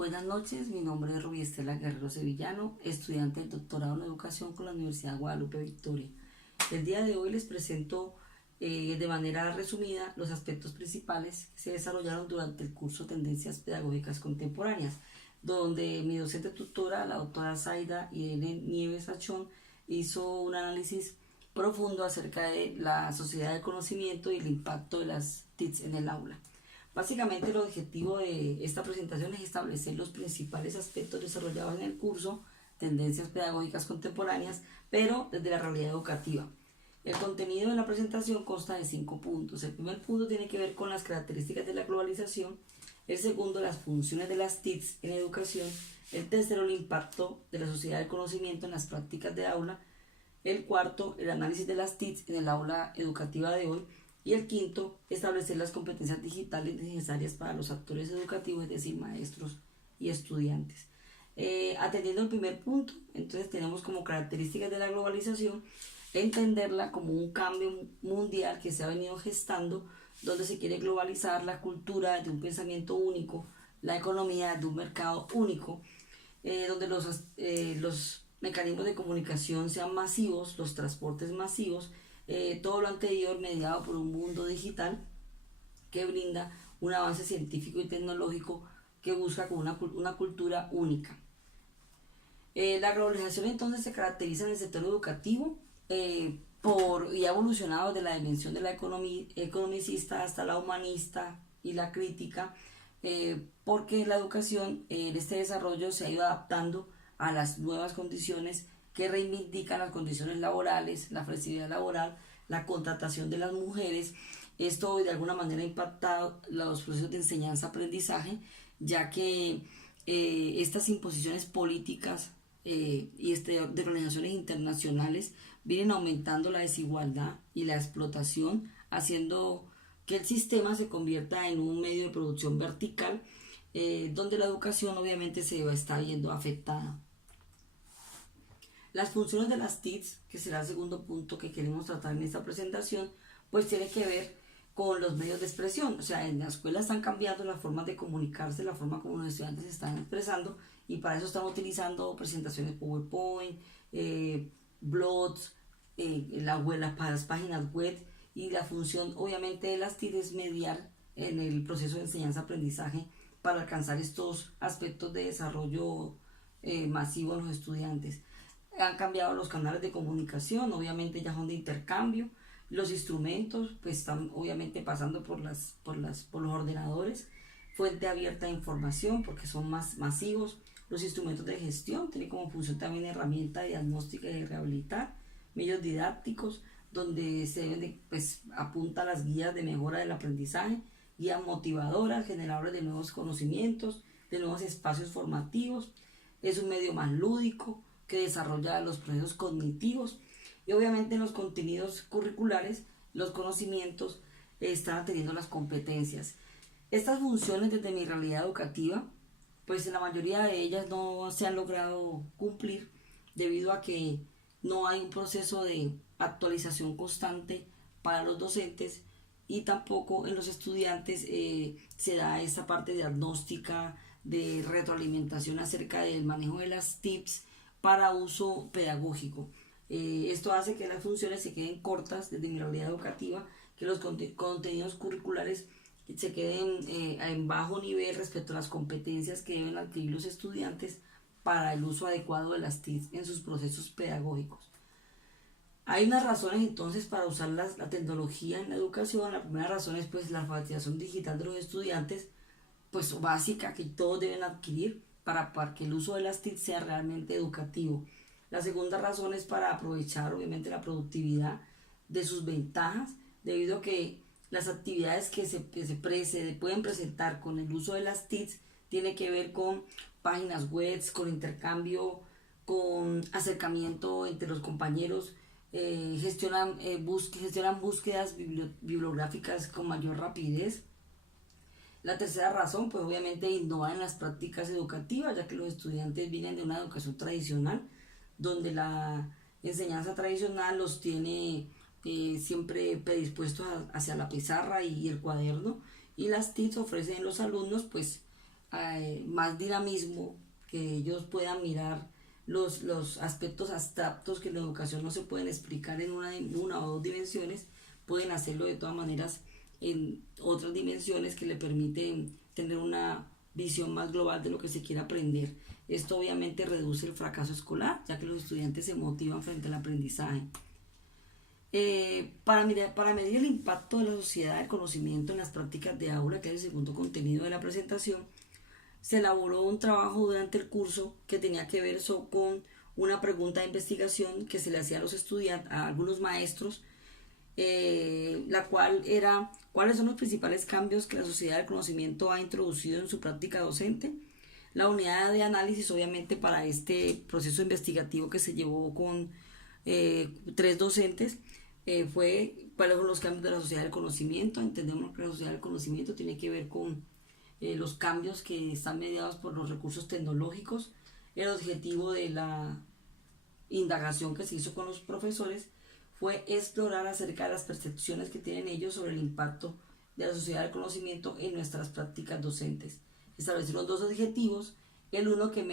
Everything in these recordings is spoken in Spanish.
Buenas noches, mi nombre es Rubí Estela Guerrero Sevillano, estudiante del doctorado en educación con la Universidad Guadalupe Victoria. El día de hoy les presento de manera resumida los aspectos principales que se desarrollaron durante el curso Tendencias Pedagógicas Contemporáneas, donde mi docente tutora, la doctora Zaida Irene Nieves Achón, hizo un análisis profundo acerca de la sociedad del conocimiento y el impacto de las TICs en el aula. Básicamente el objetivo de esta presentación es establecer los principales aspectos desarrollados en el curso Tendencias Pedagógicas Contemporáneas, pero desde la realidad educativa. El contenido de la presentación consta de 5 puntos. El primer punto tiene que ver con las características de la globalización, el segundo, las funciones de las TICs en educación, el tercero, el impacto de la sociedad del conocimiento en las prácticas de aula, el cuarto, el análisis de las TICs en el aula educativa de hoy, y el quinto, establecer las competencias digitales necesarias para los actores educativos, es decir, maestros y estudiantes. Atendiendo al primer punto, entonces tenemos como características de la globalización entenderla como un cambio mundial que se ha venido gestando, donde se quiere globalizar la cultura de un pensamiento único, la economía de un mercado único, donde los mecanismos de comunicación sean masivos, los transportes masivos, todo lo anterior mediado por un mundo digital que brinda un avance científico y tecnológico que busca con una cultura única. La globalización entonces se caracteriza en el sector educativo y ha evolucionado de la dimensión de la economicista hasta la humanista y la crítica, porque la educación en este desarrollo se ha ido adaptando a las nuevas condiciones que reivindican las condiciones laborales, la flexibilidad laboral, la contratación de las mujeres. Esto de alguna manera ha impactado los procesos de enseñanza-aprendizaje, ya que estas imposiciones políticas y de organizaciones internacionales vienen aumentando la desigualdad y la explotación, haciendo que el sistema se convierta en un medio de producción vertical, donde la educación obviamente se está viendo afectada. Las funciones de las TICs, que será el segundo punto que queremos tratar en esta presentación, pues tiene que ver con los medios de expresión. O sea, en la escuela están cambiando las formas de comunicarse, la forma como los estudiantes se están expresando, y para eso están utilizando presentaciones PowerPoint, blogs, las páginas web, y la función obviamente de las TICs es mediar en el proceso de enseñanza-aprendizaje para alcanzar estos aspectos de desarrollo masivo en los estudiantes. Han cambiado los canales de comunicación, obviamente ya son de intercambio. Los instrumentos pues están obviamente pasando por los ordenadores, fuente abierta de información porque son más masivos. Los instrumentos de gestión tienen como función también herramienta de diagnóstica y de rehabilitar, medios didácticos donde apunta las guías de mejora del aprendizaje, guías motivadoras, generadores de nuevos conocimientos, de nuevos espacios formativos. Es un medio más lúdico que desarrolla los procesos cognitivos, y obviamente en los contenidos curriculares los conocimientos están atendiendo las competencias. Estas funciones desde mi realidad educativa, pues en la mayoría de ellas no se han logrado cumplir debido a que no hay un proceso de actualización constante para los docentes, y tampoco en los estudiantes se da esta parte diagnóstica de retroalimentación acerca del manejo de las TICs para uso pedagógico. Esto hace que las funciones se queden cortas desde mi realidad educativa, que los contenidos curriculares se queden en bajo nivel respecto a las competencias que deben adquirir los estudiantes para el uso adecuado de las TICs en sus procesos pedagógicos. Hay unas razones entonces para usar la tecnología en la educación. La primera razón es pues la alfabetización digital de los estudiantes, pues básica, que todos deben adquirir para que el uso de las TICs sea realmente educativo. La segunda razón es para aprovechar obviamente la productividad de sus ventajas, debido a que las actividades que se pueden presentar con el uso de las TICs tiene que ver con páginas web, con intercambio, con acercamiento entre los compañeros, gestionan búsquedas bibliográficas con mayor rapidez. La tercera razón, pues obviamente innovar en las prácticas educativas, ya que los estudiantes vienen de una educación tradicional, donde la enseñanza tradicional los tiene siempre predispuestos hacia la pizarra y el cuaderno, y las TICs ofrecen a los alumnos pues más dinamismo, que ellos puedan mirar los aspectos abstractos que en la educación no se pueden explicar en una o dos dimensiones, pueden hacerlo de todas maneras en otras dimensiones que le permiten tener una visión más global de lo que se quiere aprender. Esto obviamente reduce el fracaso escolar, ya que los estudiantes se motivan frente al aprendizaje. Para medir el impacto de la sociedad del conocimiento en las prácticas de aula, que es el segundo contenido de la presentación, se elaboró un trabajo durante el curso que tenía que ver con una pregunta de investigación que se le hacía a los estudiantes, a algunos maestros, la cual era: ¿cuáles son los principales cambios que la sociedad del conocimiento ha introducido en su práctica docente? La unidad de análisis, obviamente, para este proceso investigativo que se llevó con 3 docentes, fue cuáles son los cambios de la sociedad del conocimiento. Entendemos que la sociedad del conocimiento tiene que ver con los cambios que están mediados por los recursos tecnológicos. El objetivo de la indagación que se hizo con los profesores fue explorar acerca de las percepciones que tienen ellos sobre el impacto de la sociedad del conocimiento en nuestras prácticas docentes. Establecieron 2 objetivos: el uno que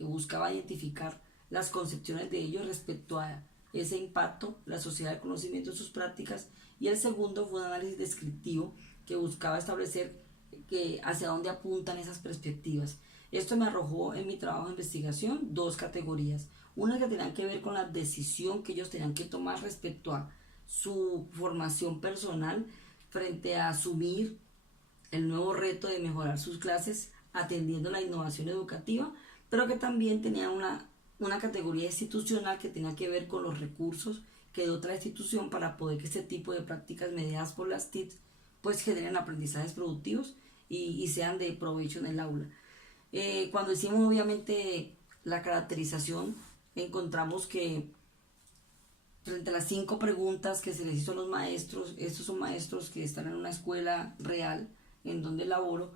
buscaba identificar las concepciones de ellos respecto a ese impacto, la sociedad del conocimiento en sus prácticas, y el segundo fue un análisis descriptivo que buscaba establecer hacia dónde apuntan esas perspectivas. Esto me arrojó en mi trabajo de investigación 2 categorías. Una que tenían que ver con la decisión que ellos tenían que tomar respecto a su formación personal frente a asumir el nuevo reto de mejorar sus clases atendiendo la innovación educativa, pero que también tenían una categoría institucional que tenía que ver con los recursos que de otra institución para poder que este tipo de prácticas mediadas por las TICs pues generen aprendizajes productivos y sean de provecho en el aula. Cuando hicimos obviamente la caracterización, encontramos que frente a las 5 preguntas que se les hizo a los maestros, estos son maestros que están en una escuela real en donde laboro,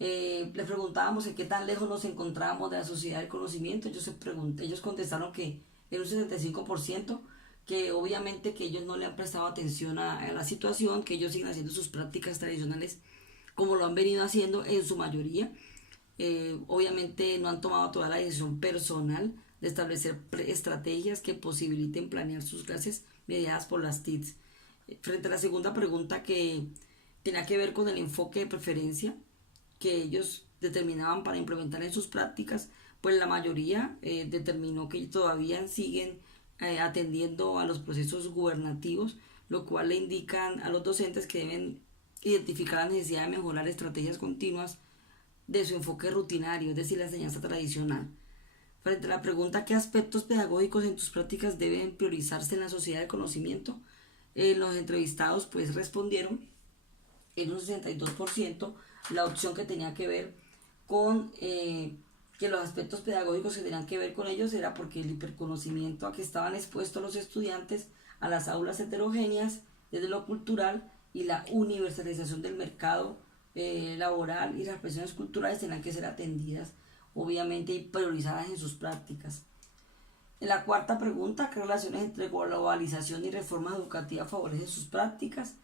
les preguntábamos en qué tan lejos nos encontrábamos de la sociedad del conocimiento. Ellos contestaron que en un 75%, que obviamente que ellos no le han prestado atención a la situación, que ellos siguen haciendo sus prácticas tradicionales como lo han venido haciendo en su mayoría. Obviamente no han tomado toda la decisión personal de establecer estrategias que posibiliten planear sus clases mediadas por las TICs. Frente a la segunda pregunta, que tenía que ver con el enfoque de preferencia que ellos determinaban para implementar en sus prácticas, pues la mayoría determinó que todavía siguen atendiendo a los procesos gubernativos, lo cual le indican a los docentes que deben identificar la necesidad de mejorar estrategias continuas de su enfoque rutinario, es decir, la enseñanza tradicional. Frente a la pregunta ¿qué aspectos pedagógicos en tus prácticas deben priorizarse en la sociedad del conocimiento?, los entrevistados pues respondieron en un 62% la opción que tenía que ver con que los aspectos pedagógicos que tenían que ver con ellos era porque el hiperconocimiento a que estaban expuestos los estudiantes a las aulas heterogéneas desde lo cultural y la universalización del mercado laboral y las presiones culturales tenían que ser atendidas obviamente y priorizadas en sus prácticas. En la cuarta pregunta, ¿qué relaciones entre globalización y reforma educativa favorecen sus prácticas?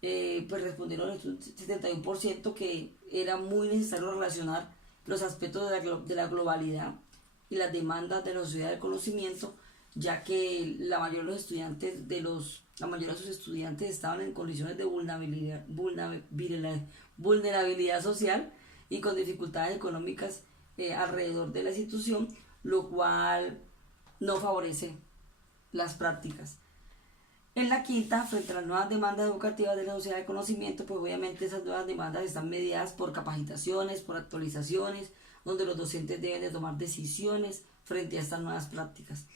Pues respondieron el 71% que era muy necesario relacionar los aspectos de la globalidad y las demandas de la sociedad del conocimiento, ya que la mayoría de sus estudiantes estaban en condiciones de vulnerabilidad social y con dificultades económicas alrededor de la institución, lo cual no favorece las prácticas. En la quinta, frente a las nuevas demandas educativas de la sociedad del conocimiento, pues obviamente esas nuevas demandas están mediadas por capacitaciones, por actualizaciones, donde los docentes deben de tomar decisiones frente a estas nuevas prácticas.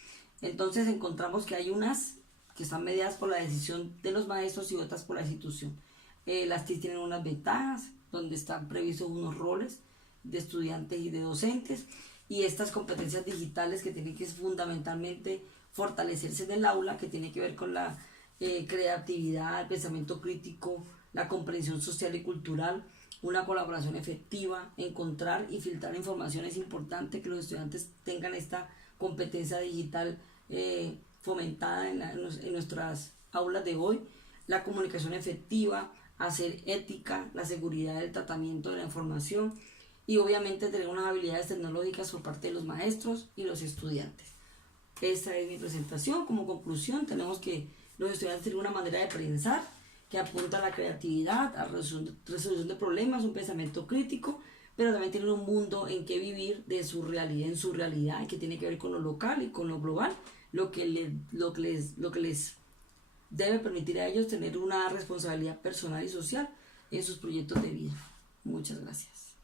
Entonces encontramos que hay unas que están mediadas por la decisión de los maestros y otras por la institución. Las TIC tienen unas ventajas, donde están previstos unos roles de estudiantes y de docentes, y estas competencias digitales que tienen que fundamentalmente fortalecerse en el aula, que tiene que ver con la creatividad, el pensamiento crítico, la comprensión social y cultural, una colaboración efectiva, encontrar y filtrar información. Es importante que los estudiantes tengan esta competencia digital fomentada en nuestras aulas de hoy, la comunicación efectiva, hacer ética, la seguridad del tratamiento de la información, y obviamente tener unas habilidades tecnológicas por parte de los maestros y los estudiantes. Esta es mi presentación. Como conclusión, tenemos que los estudiantes tienen una manera de pensar que apunta a la creatividad, a resolución de problemas, un pensamiento crítico, pero también tienen un mundo en que vivir de su realidad, en su realidad, y que tiene que ver con lo local y con lo global, lo que les debe permitir a ellos tener una responsabilidad personal y social en sus proyectos de vida. Muchas gracias.